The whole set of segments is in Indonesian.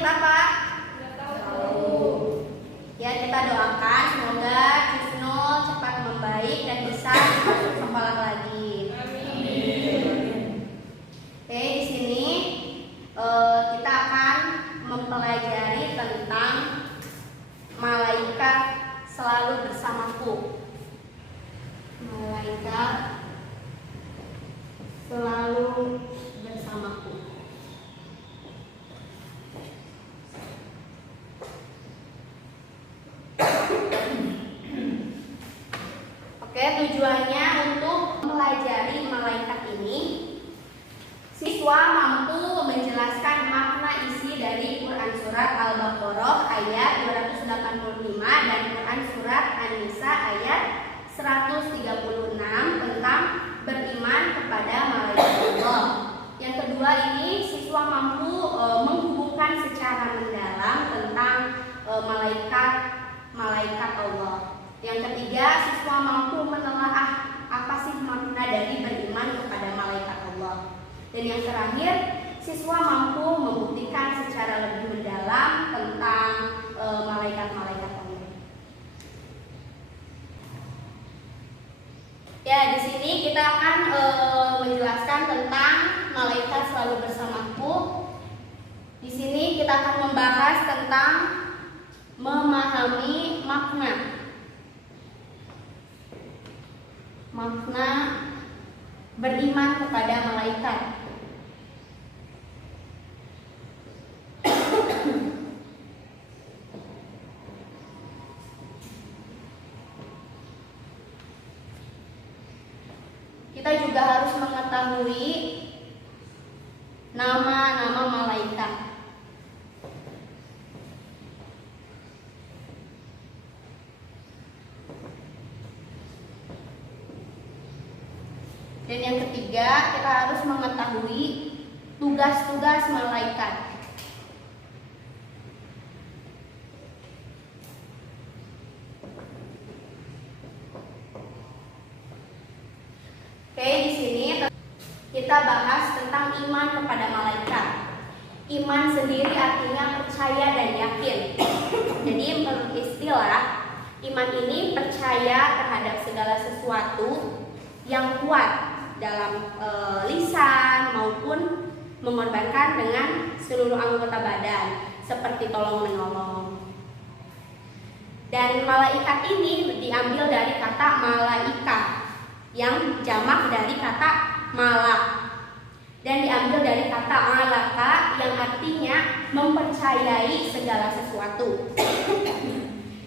ikut apa? Tahu. Ya, kita doakan semoga Cisnul cepat membaik dan bisa masuk sekolah lagi. Amin. Oke, di sini kita akan mempelajari tentang malaikat selalu bersamaku. Malaikat selalu bersamaku. Oke, tujuannya untuk mempelajari malaikat ini, siswa mampu menjelaskan makna isi dari Quran Surat Al-Baqarah ayat 285 dan Quran Surat An-Nisa ayat 136 tentang beriman kepada malaikat Allah. Yang kedua ini, siswa mampu menghubungkan secara mendalam tentang malaikat Allah. Yang ketiga, siswa mampu menelaah apa sih makna dari beriman kepada malaikat Allah. Dan yang terakhir, siswa mampu membuktikan secara lebih mendalam tentang malaikat-malaikat Allah. Ya, di sini kita akan menjelaskan tentang malaikat selalu bersamaku. Di sini kita akan membahas tentang memahami makna beriman kepada malaikat. Kita juga harus mengetahui nama-nama malaikat. Dan yang ketiga, kita harus mengetahui tugas-tugas malaikat. Oke, di sini kita bahas tentang iman kepada malaikat. Iman sendiri artinya percaya dan yakin. Jadi menurut istilah, iman ini percaya terhadap segala sesuatu yang kuat dalam lisan maupun mengorbankan dengan seluruh anggota badan, seperti tolong menolong. Dan malaikat ini diambil dari kata malaikah, yang jamak dari kata malak, dan diambil dari kata malaka yang artinya mempercayai segala sesuatu.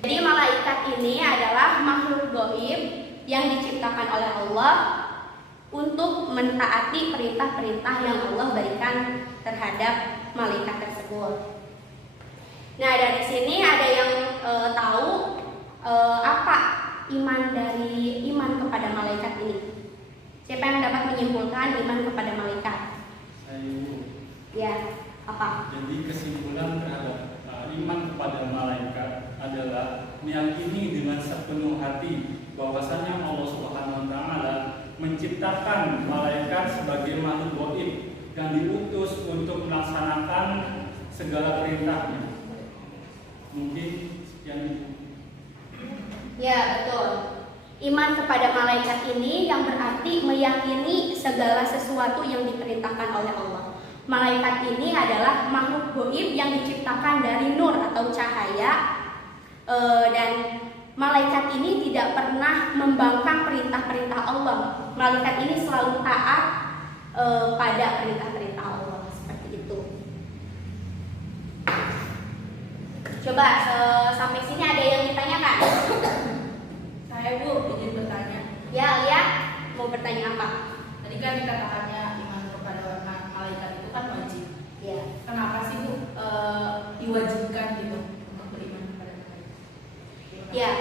Jadi malaikat ini adalah makhluk gaib yang diciptakan oleh Allah untuk mentaati perintah-perintah yang Allah berikan terhadap malaikat tersebut. Nah, dari sini ada yang tahu apa iman kepada malaikat ini? Siapa yang dapat menyimpulkan iman kepada malaikat? Saya. Ya, apa? Jadi kesimpulan terhadap iman kepada malaikat adalah meyakini dengan sepenuh hati bahwasanya Allah Subhanahu wa taala menciptakan malaikat sebagai makhluk gaib yang diutus untuk melaksanakan segala perintahnya. Mungkin sekian itu. Ya, betul. Iman kepada malaikat ini yang berarti meyakini segala sesuatu yang diperintahkan oleh Allah. Malaikat ini adalah makhluk gaib yang diciptakan dari nur atau cahaya, dan malaikat ini tidak pernah membangkang perintah-perintah Allah. Malaikat ini selalu taat pada perintah-perintah Allah, seperti itu. Coba sampai sini ada yang ditanyakan? Saya Bu, izin bertanya. Ya, lihat mau bertanya apa? Tadi kan dikatakannya iman kepada malaikat itu kan wajib. Ya. Kenapa sih Bu diwajibkan gitu untuk beriman kepada malaikat? Ya,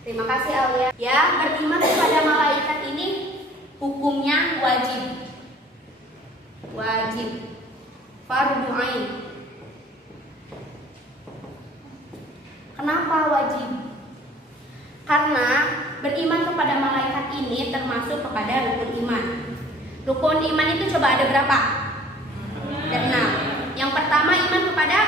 terima kasih Alia. Ya, beriman kepada malaikat ini hukumnya wajib. Wajib. Fardhu ain. Kenapa wajib? Karena beriman kepada malaikat ini termasuk kepada rukun iman. Rukun iman itu coba ada berapa? Ada 6. Yang pertama iman kepada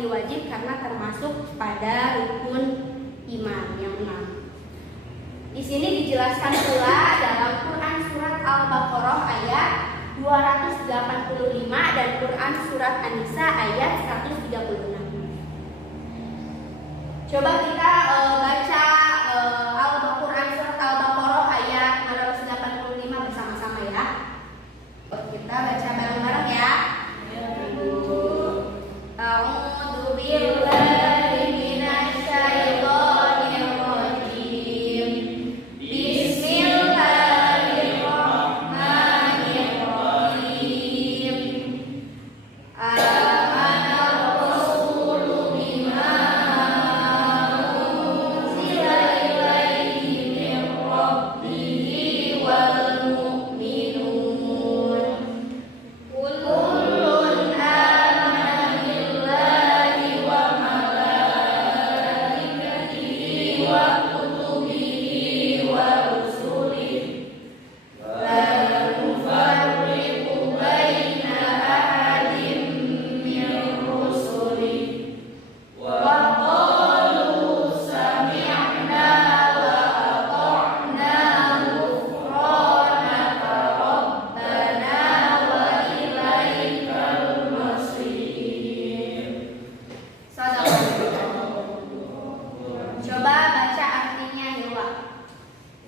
ini wajib karena termasuk pada rukun iman yang 6. Di sini dijelaskan pula dalam Quran surat Al-Baqarah ayat 285 dan Quran surat An-Nisa ayat 136. Coba kita baca Al-Quran surat Al-Baqarah ayat 285 bersama-sama ya. Kita baca bareng-bareng ya. A'udzu billahi minasy syaithanir rajim. Bismillahirrahmanirrahim. Coba baca artinya Hilwa.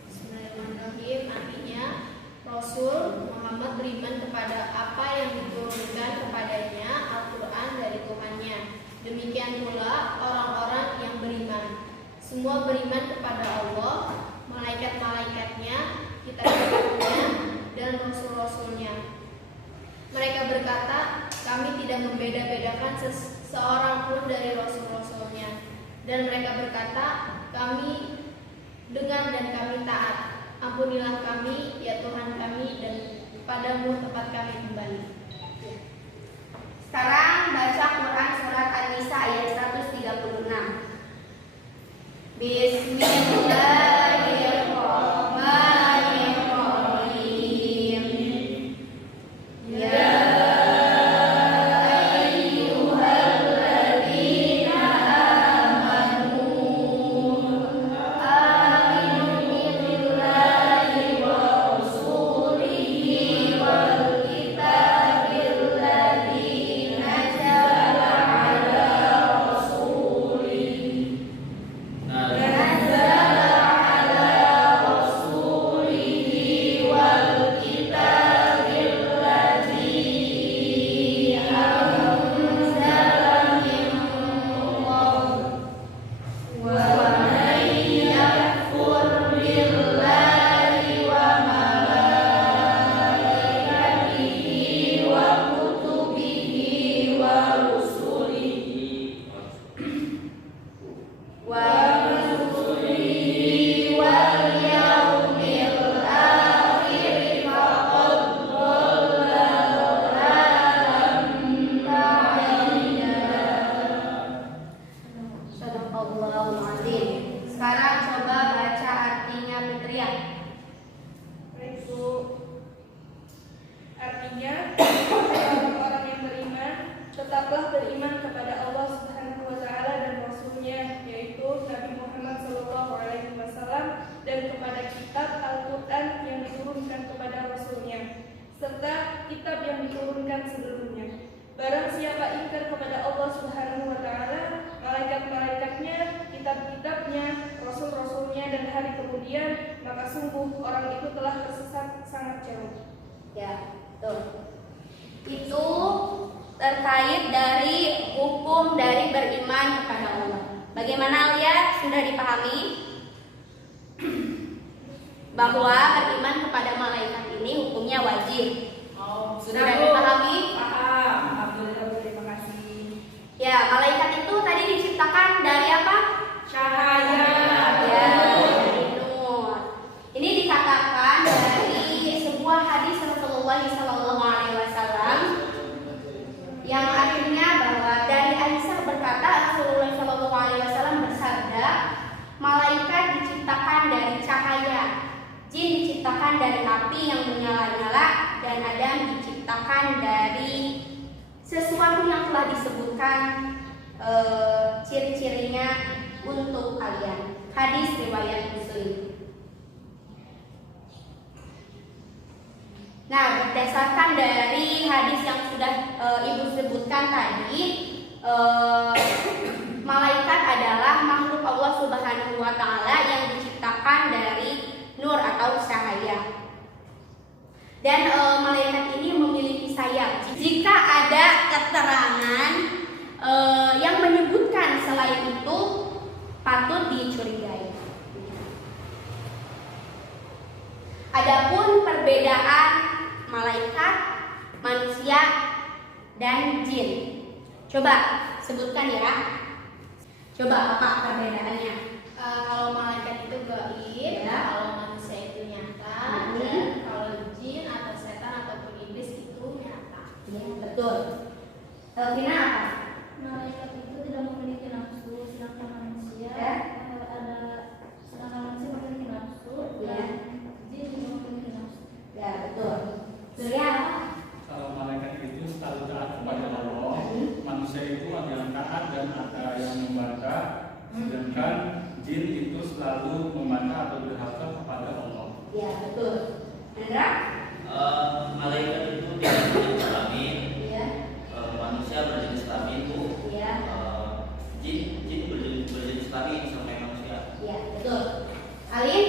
Bismillahirrahmanirrahim. Artinya, Rasul Muhammad beriman kepada apa yang diturunkan kepadanya Al-Quran dari Tuhannya. Demikian pula orang-orang yang beriman. Semua beriman kepada Allah, malaikat-malaikatnya, kitab-kitabnya, dan rasul-rasulnya. Mereka berkata, kami tidak membeda-bedakan seorang pun dari rasul-rasulnya. Dan mereka berkata, kami dengar dan kami taat. Ampunilah kami, ya Tuhan kami, dan padamu tempat kami kembali. Sekarang baca Quran surat An-Nisa ayat 136. Bismillahirrahmanirrahim. Ya ayyuhalladzina amanu aminu billahi wa rasulihi wal kitabil ladzi nazala ala rasulihi Sekarang coba baca artinya Fitria. Itu artinya, orang-orang yang beriman, tetaplah beriman kepada Allah Subhanahu wa Ta'ala dan Rasul-Nya, yaitu Nabi Muhammad SAW, dan kepada kitab Al-Quran yang diturunkan kepada Rasul-Nya, serta kitab yang diturunkan sebelumnya. Barang siapa ingkar kepada Allah Subhanahu wa Ta'ala, malaikat-malaikatnya, kitab-kitabnya, rasul-rasulnya, dan hari kemudian, maka sungguh orang itu telah tersesat sangat jauh. Ya, betul. Itu terkait dari hukum dari beriman kepada Allah. Bagaimana Alia? Sudah dipahami? Bahwa beriman kepada malaikat ini hukumnya wajib. Sudah dipahami? Paham. Alhamdulillah, terima kasih. Ya, malaikat itu tadi diciptakan dari apa? Cahaya. Ya, dari nur. Ini dikatakan dari sebuah hadis Rasulullah SAW yang artinya bahwa dari Aisyah berkata Rasulullah SAW bersabda, malaikat diciptakan dari cahaya, jin diciptakan dari api yang menyala-nyala, dan Adam diciptakan dari sesuatu yang telah disebutkan ciri-cirinya untuk kalian. Hadis riwayat Muslim. Nah, berdasarkan dari hadis yang sudah Ibu sebutkan tadi, malaikat adalah makhluk Allah Subhanahu wa taala yang diciptakan dari nur atau cahaya. Dan malaikat ini memiliki sayap. Jika ada keterangan yang menyebutkan selain itu, patut dicurigai. Adapun perbedaan malaikat, manusia, dan jin. Coba sebutkan ya. Coba apa perbedaannya? Kalau malaikat itu gaib, Ya. kalau manusia itu nyata, Mhm. dan kalau jin atau setan ataupun iblis itu nyata. Ya, betul. Elvina apa? Malaikat itu tidak memiliki nafsu, sedangkan manusia Ya. sedangkan manusia memiliki nafsu, Ya. dan jin juga memiliki nafsu. Ya, betul. Surya apa? Kalau malaikat itu selalu taat kepada Allah, manusia itu ada yang taat dan ada yang membantah, sedangkan jin itu selalu membantah atau durhaka kepada Allah. Ya, betul. Hendra? Malaikat itu tidak berjenis kelamin, Ya. manusia berjenis kelamin bu, Ya. jin berjenis kelamin sampai manusia. Ya, betul. Alin?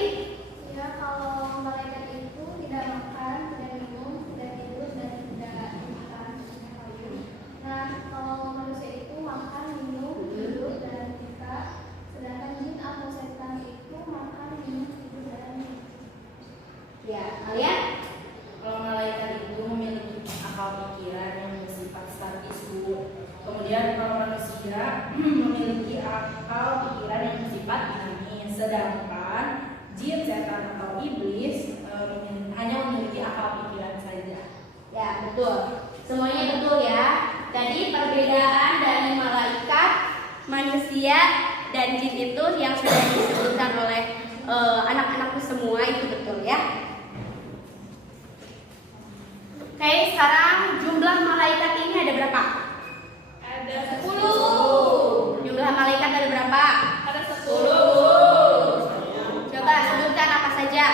Ya, kalau malaikat itu tidak makan, tidak minum, tidak tidur, dan tidak dimakan kayu. Nah, kalau manusia itu makan, minum, tidur, dan kita, sedangkan jin atau setan itu makan, minum, tidur, dan Ya, kalian? Kalau malaikat itu memiliki akal pikiran yang bersifat statis bu. Kemudian kalau manusia memiliki akal pikiran yang bersifat dinamis. Sedangkan jin, setan atau iblis hanya memiliki akal pikiran saja. Ya, betul. Semuanya betul ya. Jadi perbedaan dari malaikat, manusia, dan jin itu yang sudah disebutkan oleh anak-anakku semua itu betul ya. Oke, sekarang jumlah malaikat ini ada berapa? Ada 10. Jumlah malaikat ada berapa? Ada 10. Coba sebutkan apa saja.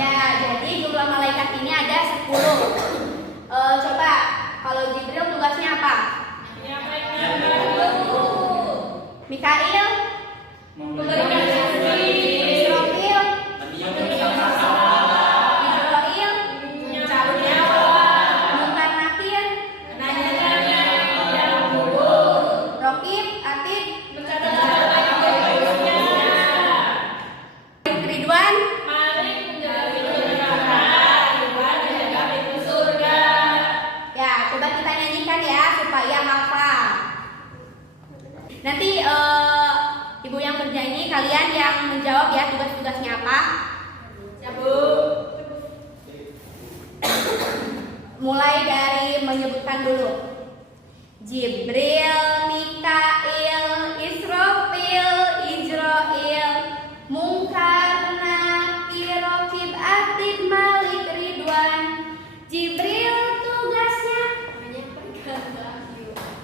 Ya, jadi jumlah malaikat ini ada 10. Coba kalau Jibril tugasnya apa? Mikail, Memberikan Israfil, Jibril, Munkar Nakir, Rokib, Atid, Ridwan. Ya, coba kita nyanyikan ya supaya hafal. Nanti ibu yang bernyanyi, kalian yang menjawab ya tugas-tugasnya apa. Mulai dari menyebutkan dulu. Jibril, Mikail, Israfil, Ijrail, Munkar, Nakir, Rokib, Atid, Malik, Ridwan. Jibril tugasnya,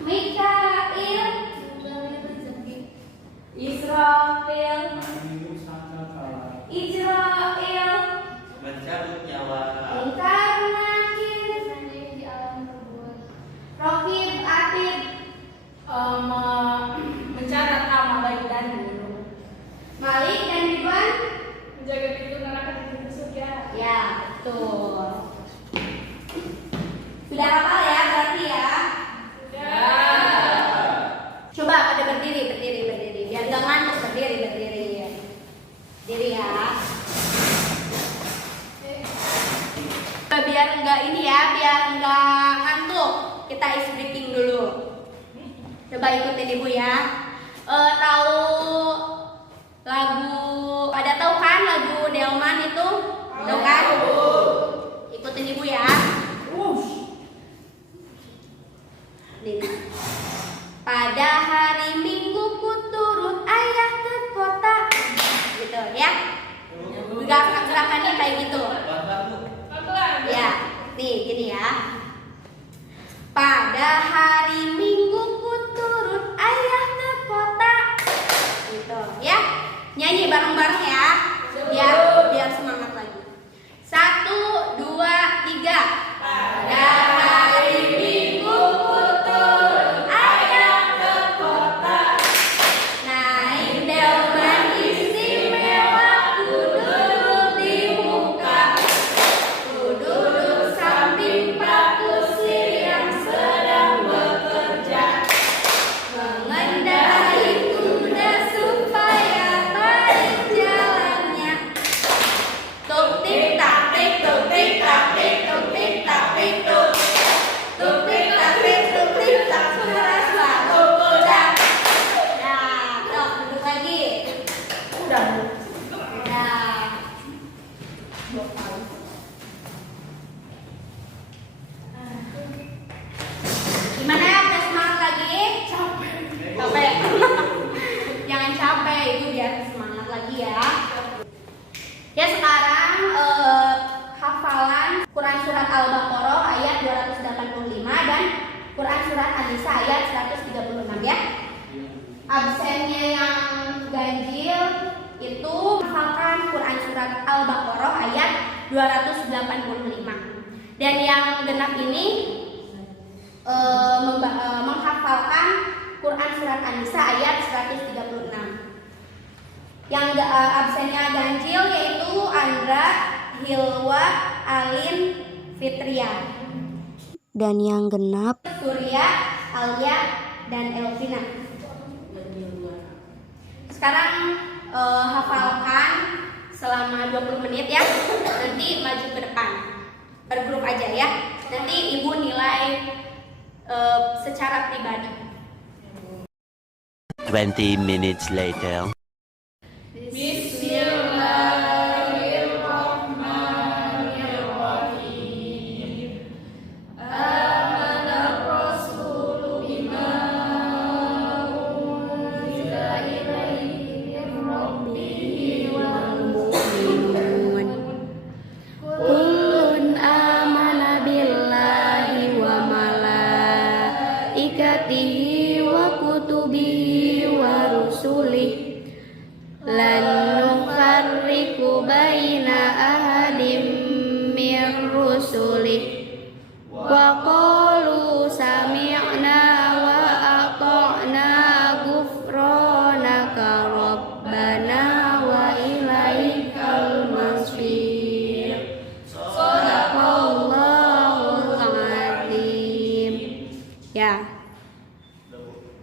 Mikail, Israfil, Ijrail, Mencabut nyawa, Munkar, Nakir, di alam kubur. Rokib, Atid, Mencatat amal baik dan buruk. Malik, dan Ridwan. Menjaga pintu neraka dan pintu surga. Ya, betul. Sudah hafal ya berarti ya? Coba pada berdiri. Biar gak ngantuk, berdiri. Diri ya. Biar enggak ini ya, biar enggak ngantuk. Kita isi breaking dulu. Coba ikutin ibu ya. Tahu lagu, pada tahu kan lagu Delman itu? Tahu kan? Ikutin ibu ya. Nih. Pada hari kayak gitu? Pelan-pelan. Ya, nih gini ya. Pada hari Minggu ku turut ayah ke kota. Gitu ya. Nyanyi bareng-bareng ya. Biar semangat lagi. 1, 2, 3. Pada hari Minggu ku turut ayah ke kota. Naik delman istimewa ku duduk di muka. Ku duduk samping Pak Kusir yang sedang bekerja. Mengendarai kuda supaya baik jalannya. Tuk tik tak tik, tuk tik tak tik, tuk tik tak tik, tuk. Tuk tik tak tik, tuk tik tak, suara suatu kuda. Nah, tok duduk lagi. Udah. Nah, gimana ya? Udah semangat lagi? Capek. Jangan capek, itu biar semangat lagi ya. Ya sekarang hafalan Quran surat Al-Baqarah ayat 285 dan Quran surat An-Nisa ayat 136 ya. Absennya yang ganjil itu hafalkan Quran surat Al-Baqarah ayat 285. Dan yang genap ini menghafalkan Quran surat An-Nisa ayat 136. Yang absennya ganjil yaitu Andra, Hilwa, Alin, Fitria. Dan yang genap Surya, Alia, dan Elvina. Sekarang hafalkan selama 20 menit ya. Nanti maju ke depan. Bergrup aja ya. Nanti ibu nilai secara pribadi. 20 minutes later. Kullun amana billahi wa malaikatihi wa kutubihi wa rusulihi lan nufarriqu baina ahadin min rusulihi wa qalu sami'na wa ata'na ghufranaka rabbana wa ilaikal masir. Shadaqallahul azim. Ya.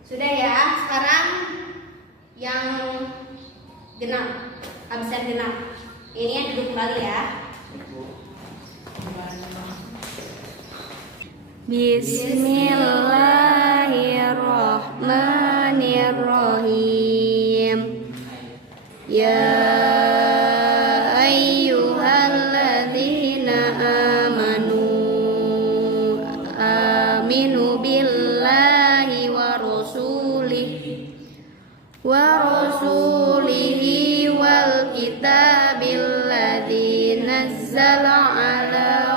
Sudah ya, sekarang yang genap, absen genap. Ini yang duduk kembali ya. Bismillahirrahmanirrahim. Ya ayyuhalladzina amanu aminu billahi wa rasulihi wal kitabil ladzi nazzala ala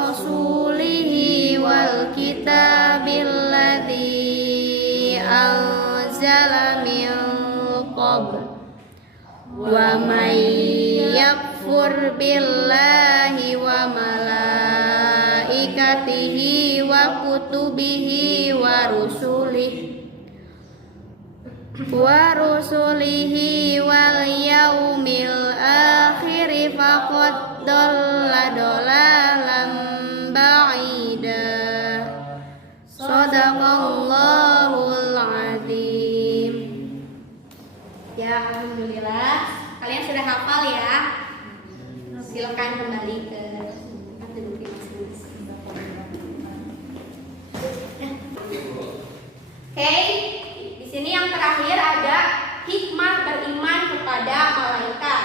rasulihi wal kitabil ladzi anzala min qabl wa may yakfur billahi wa malaikatihi wa kutubihi wa rusulihi wal yaumil akhir faqad dhalla dhalalan ba'ida. Shadaqallahul azim. Ya, alhamdulillah kalian sudah hafal ya. Silakan kembali ke duduk masing-masing. Oke, di sini yang terakhir ada hikmah beriman kepada malaikat.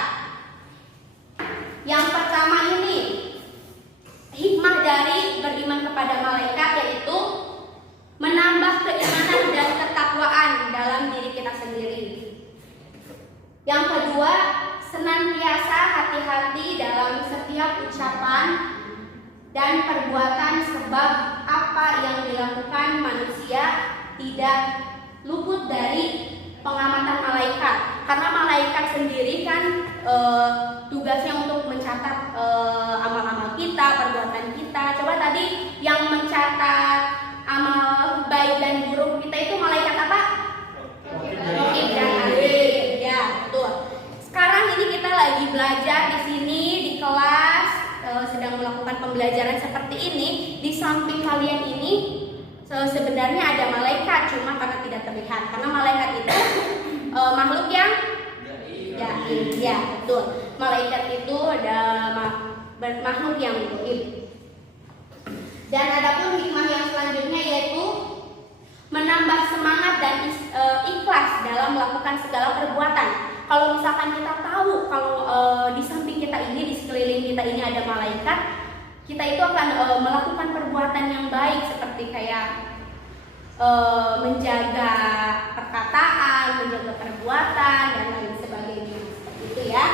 Yang pertama ini hikmah dari beriman kepada malaikat yaitu menambah keimanan dan ketakwaan dalam diri kita sendiri. setiap ucapan dan perbuatan, sebab apa yang dilakukan manusia tidak luput dari pengamatan malaikat. Karena malaikat sendiri kan tugasnya untuk mencatat amal-amal kita, perbuatan kita. Coba tadi yang mencatat amal baik dan buruk kita itu malaikat apa? Raqib dan Atid. Ya, betul. Sekarang ini kita lagi belajar di sini di kelas, sedang melakukan pembelajaran seperti ini. Di samping kalian ini sebenarnya ada malaikat, cuma karena tidak terlihat. Karena malaikat itu makhluk yang gaib. Ya, betul. Malaikat itu ada makhluk yang gaib. Dan adapun hikmah yang selanjutnya yaitu menambah semangat dan ikhlas dalam melakukan segala perbuatan. Kalau misalkan kita tahu kalau di samping kita ini, di sekeliling kita ini ada malaikat, kita itu akan melakukan perbuatan yang baik seperti kayak menjaga perkataan, menjaga perbuatan dan lain sebagainya. Seperti itu ya.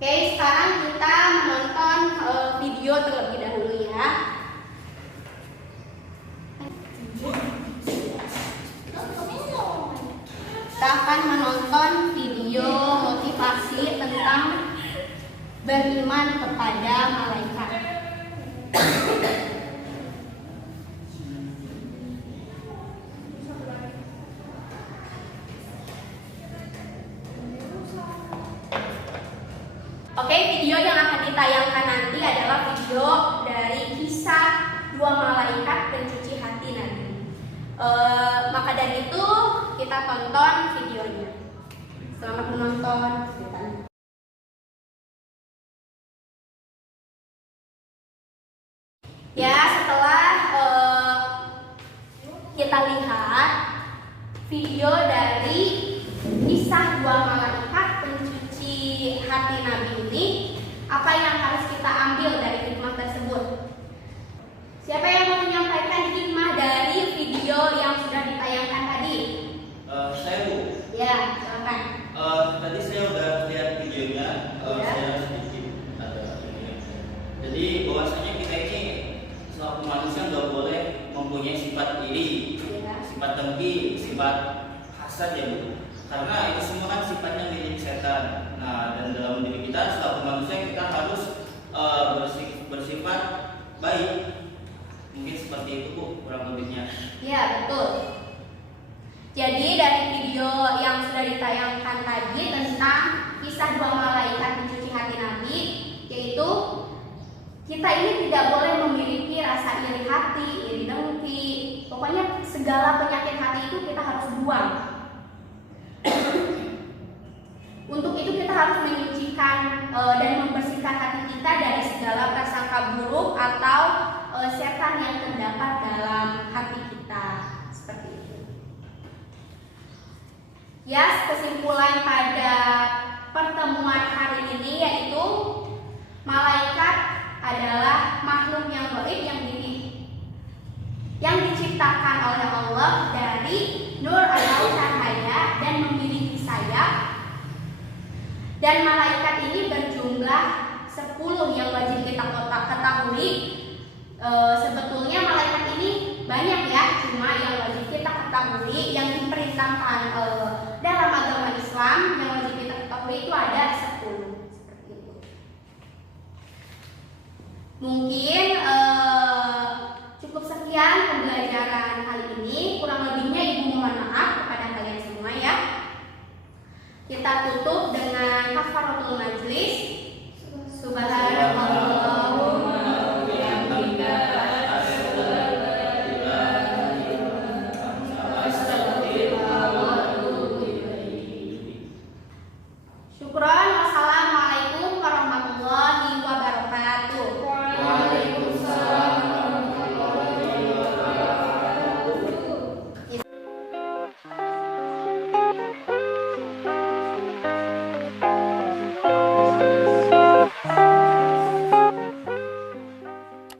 Oke, sekarang kita menonton video terlebih dahulu ya. Kita akan menonton video motivasi tentang beriman kepada malaikat. Oke, video yang akan ditayangkan nanti adalah video dari kisah dua malaikat pencuci hati Nabi. Maka dari itu kita tonton videonya. Selamat menonton. Ya, setelah kita lihat video dari kisah dua malaikat pencuci hati Nabi ini, apa yang harus kita ambil dari hikmah tersebut? Siapa yang mau menyampaikan hikmah dari video yang sudah ditayangkan tadi? Saya, Bu. Ya, silakan. Tadi saya udah lihat videonya, Ya. saya sedikit ada ini. Jadi bahwasanya kita ini selaku manusia nggak boleh mempunyai sifat iri, Ya. sifat dengki, sifat hasad ya, Bu. Karena itu semua kan sifatnya milik setan. Nah, dan dalam diri kita selaku manusia kita harus bersifat baik. Mungkin seperti itu, Bu, kurang lebihnya. Ya, betul. Jadi dari video yang sudah ditayangkan tadi tentang kisah dua malaikat pencuci hati Nabi, yaitu kita ini tidak boleh memiliki rasa iri hati, iri dengki. Pokoknya segala penyakit hati itu kita harus buang. Untuk itu kita harus menyucikan dan membersihkan hati kita dari segala prasangka buruk atau setan yang terdapat dalam hati kita. Seperti itu. Ya, kesimpulan pada pertemuan hari ini yaitu malaikat adalah makhluk yang gaib yang diciptakan oleh Allah dari nur atau cahaya dan memiliki sayap. Dan malaikat ini berjumlah 10 yang wajib kita ketahui. Sebetulnya malaikat ini banyak ya, cuma yang wajib kita ketahui, yang diperintahkan dalam agama Islam yang wajib kita ketahui itu ada 10. Seperti itu. Mungkin cukup sekian pembelajaran kali ini. Kurang lebihnya Ibu mohon maaf kepada kalian semua ya. Kita tutup dengan